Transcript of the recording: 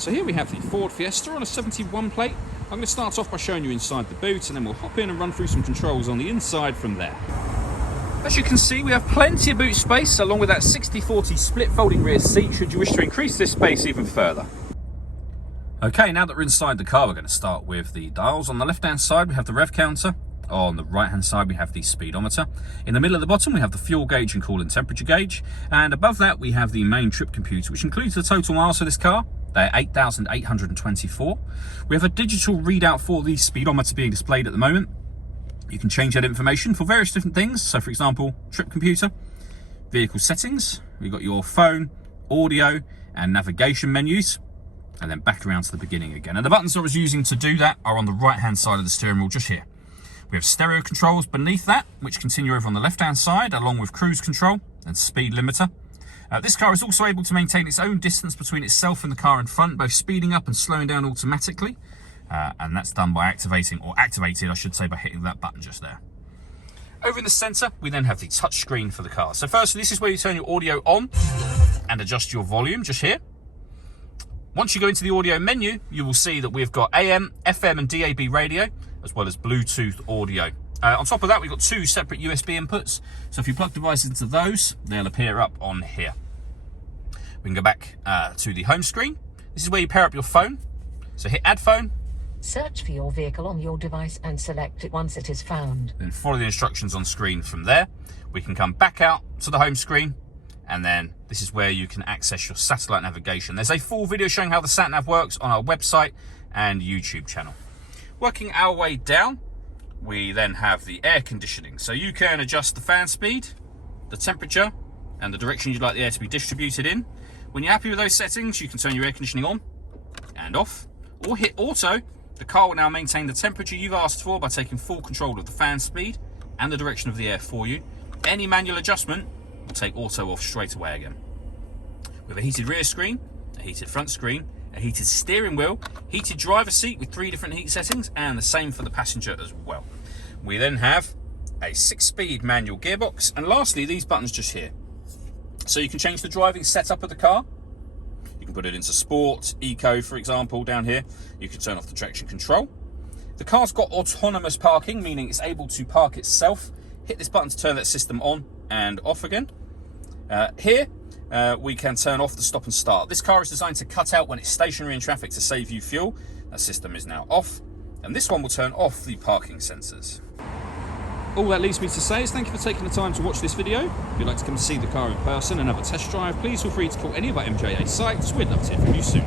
So here we have the Ford Fiesta on a 71 plate. I'm going to start off by showing you inside the boot, and then we'll hop in and run through some controls on the inside from there. As you can see, we have plenty of boot space, along with that 60/40 split folding rear seat should you wish to increase this space even further. Okay, now that we're inside the car, we're going to start with the dials. On the left-hand side, we have the rev counter. On the right-hand side, we have the speedometer. In the middle of the bottom, we have the fuel gauge and coolant temperature gauge. And above that, we have the main trip computer, which includes the total miles for this car. They're 8,824. We have a digital readout for the speedometer being displayed at the moment. You can change that information for various different things. So, for example, trip computer, vehicle settings. We've got your phone, audio, and navigation menus. And then back around to the beginning again. And the buttons I was using to do that are on the right-hand side of the steering wheel, just here. We have stereo controls beneath that, which continue over on the left-hand side, along with cruise control and speed limiter. This car is also able to maintain its own distance between itself and the car in front, both speeding up and slowing down automatically. And that's done by activated, I should say, by hitting that button just there. Over in the centre, we then have the touch screen for the car. So firstly, this is where you turn your audio on and adjust your volume, just here. Once you go into the audio menu, you will see that we've got AM, FM and DAB radio, as well as Bluetooth audio. On top of that, we've got two separate USB inputs. So if you plug devices into those, they'll appear up on here. We can go back to the home screen. This is where you pair up your phone. So hit add phone. Search for your vehicle on your device and select it once it is found. Then follow the instructions on screen from there. We can come back out to the home screen, and then this is where you can access your satellite navigation. There's a full video showing how the sat-nav works on our website and YouTube channel. Working our way down, we then have the air conditioning. So you can adjust the fan speed, the temperature, and the direction you'd like the air to be distributed in. When you're happy with those settings, you can turn your air conditioning on and off, or hit auto. The car will now maintain the temperature you've asked for by taking full control of the fan speed and the direction of the air for you. Any manual adjustment will take auto off straight away again. We have a heated rear screen, a heated front screen, a heated steering wheel, heated driver seat with 3 different heat settings, and the same for the passenger as well. We then have a 6-speed manual gearbox, and lastly, these buttons just here. So you can change the driving setup of the car. You can put it into sport, eco, for example, down here. You can turn off the traction control. The car's got autonomous parking, meaning it's able to park itself. Hit this button to turn that system on and off again. Here, we can turn off the stop and start. This car is designed to cut out when it's stationary in traffic to save you fuel. That system is now off. And this one will turn off the parking sensors. All that leaves me to say is thank you for taking the time to watch this video. If you'd like to come see the car in person and have a test drive, please feel free to call any of our MJA sites. We'd love to hear from you soon.